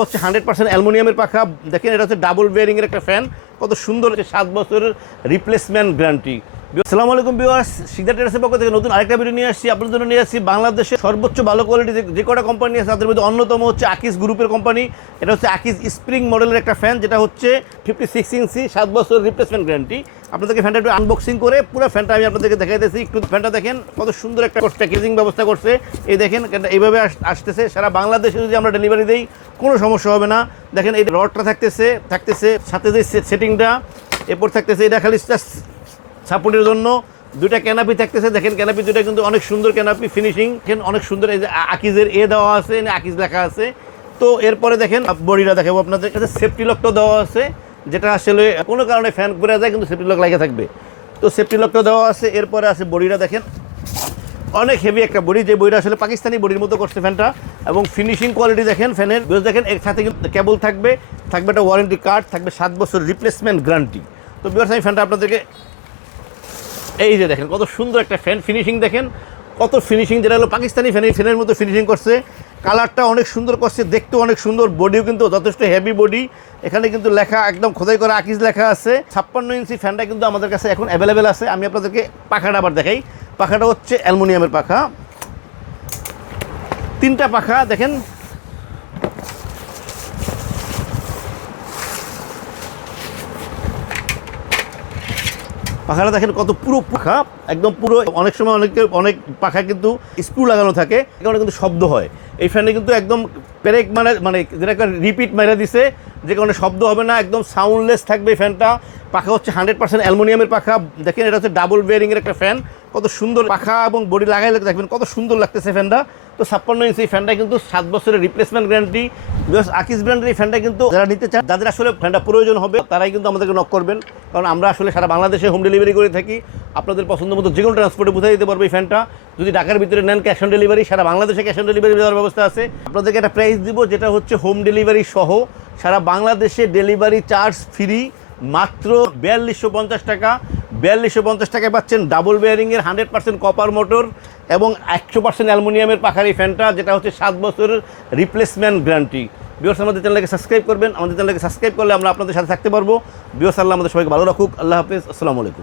হচ্ছে 100% অ্যালুমিনিয়ামের পাখা। দেখেন এটা হচ্ছে ডাবল বেয়ারিং এর একটা ফ্যান, কত সুন্দর, 7 বছরের রিপ্লেসমেন্ট গ্যারান্টি। আসসালামু আলাইকুম ভিউয়ার্স, সিকদার ট্রেডার্সের পক্ষ থেকে নতুন আরেকটা ভিডিও নিয়ে আসছি। আপনাদের জন্য নিয়ে আসছি বাংলাদেশের সর্বোচ্চ ভালো কোয়ালিটি যে কটা কোম্পানি আছে তাদের মধ্যে অন্যতম হচ্ছে আকিজ গ্রুপের কোম্পানি। এটা হচ্ছে আকিজ স্প্রিং মডেলের একটা ফ্যান, যেটা হচ্ছে 56 ইঞ্চি 7 বছরের রিপ্লেসমেন্ট গ্যারান্টি। আপনাদেরকে ফ্যানটা একটু আনবক্সিং করে পুরো ফ্যানটা আমি আপনাদেরকে দেখাইতেছি। একটু ফ্যানটা দেখেন কত সুন্দর একটা প্যাকেজিং ব্যবস্থা করছে। এই দেখেন এইভাবে আসতেছে, সারা বাংলাদেশে যদি আমরা ডেলিভারি দিই কোনো সমস্যা হবে না। দেখেন এই রডটা থাকতেছে সাথে যে সেটিংটা এরপর থাকতেছে, এটা খালি সাপোর্টের জন্য দুইটা ক্যানাপি থাকতেছে। দেখেন ক্যানাপি দুইটা কিন্তু অনেক সুন্দর ক্যানাপি, ফিনিশিং অনেক সুন্দর। এই যে আকিজের দেওয়া আছে, আকিজ লেখা আছে। তো এরপরে দেখেন বডিটা দেখাবো আপনাদের কাছে। সেফটি লকটা দেওয়া আছে, যেটা আসলে কোনো কারণে ফ্যান ঘুরে যায় কিন্তু সেফটি লক লাগে থাকবে, তো সেফটি লকটা দেওয়া আছে। এরপরে আছে বডিটা দেখেন, অনেক হেভি একটা বডি, যে বডিটা আসলে পাকিস্তানি বডির মতো করছে ফ্যানটা। এবং ফিনিশিং কোয়ালিটি দেখেন ফ্যানের, দেখেন এর সাথে কিন্তু কেবল থাকবে একটা ওয়ারেন্টি কার্ড থাকবে, 7 বছর রিপ্লেসমেন্ট গ্যারান্টি। তো ভিউয়ার্স আমি ফ্যানটা আপনাদেরকে এই যে দেখেন কত সুন্দর একটা ফ্যান, ফিনিশিং দেখেন কত ফিনিশিং, যেটা হলো পাকিস্তানি ফ্যানের মতো ফিনিশিং করছে। কালারটা অনেক সুন্দর করছে, দেখতেও অনেক সুন্দর, বডিও কিন্তু যথেষ্ট হেভি বডি। এখানে কিন্তু লেখা একদম খোদাই করা আকিজ লেখা আছে। 56 ইঞ্চি ফ্যানটা কিন্তু আমাদের কাছে এখন অ্যাভেলেবেল আছে। আমি আপনাদেরকে পাখাটা আবার দেখাই। পাখাটা হচ্ছে অ্যালুমিনিয়ামের পাখা, 3টা পাখা দেখেন। পাখাটা দেখেন কত পুরো পাখা, একদম পুরো। অনেক সময় অনেক পাখা কিন্তু স্ক্রু লাগানো থাকে, এই কারণে কিন্তু শব্দ হয়। এই ফ্যানে কিন্তু একদম পেরেক মানে যেটা একটা রিপিট মেরে দিছে, যে কারণে শব্দ হবে না, একদম সাউন্ডলেস থাকবে এই ফ্যানটা। পাখা হচ্ছে 100% অ্যালুমিনিয়ামের পাখা। দেখেন এটা হচ্ছে ডাবল বেয়ারিংয়ের একটা ফ্যান, কত সুন্দর পাখা এবং বডি লাগাইলে দেখবেন কত সুন্দর লাগতেছে ফ্যানটা। তো 56 ইঞ্চি ফ্যানটা কিন্তু 7 বছরের রিপ্লেসমেন্ট গ্যারান্টি। আকিজ ব্র্যান্ডের এই ফ্যানটা কিন্তু যারা নিতে চান, যাদের আসলে ফ্যানটা প্রয়োজন হবে, তারাই কিন্তু আমাদেরকে নক করবেন, কারণ আমরা আসলে সারা বাংলাদেশে হোম ডেলিভারি করে থাকি। আপনাদের পছন্দ মতো যে কোনো ট্রান্সপোর্টে বুঝাই দিতে পারবে এই ফ্যানটা। যদি ঢাকার ভিতরে নেন ক্যাশ অন ডেলিভারি, সারা বাংলাদেশে ক্যাশ অন ডেলিভারি দেওয়ার ব্যবস্থা আছে। আপনাদেরকে একটা প্রাইস দিব, যেটা হচ্ছে হোম ডেলিভারি সহ সারা বাংলাদেশে ডেলিভারি চার্জ ফ্রি, মাত্র 4250 টাকা। 4250 টাকায় পাচ্ছেন ডাবল বেয়ারিংয়ের 100% কপার মোটর এবং 100% অ্যালুমিনিয়ামের পাখার এই ফ্যানটা, যেটা হচ্ছে 7 বছরের রিপ্লেসমেন্ট গ্যারান্টি। ভিউয়ার্স আমাদের চ্যানেলকে সাবস্ক্রাইব করবেন, আমাদের চ্যানেলকে সাবস্ক্রাইব করলে আমরা আপনাদের সাথে থাকতে পারবো। ভিউয়ার্স আল্লাহ আমাদের সবাইকে ভালো রাখুক। আল্লাহ হাফেজ, আসসালামু আলাইকুম।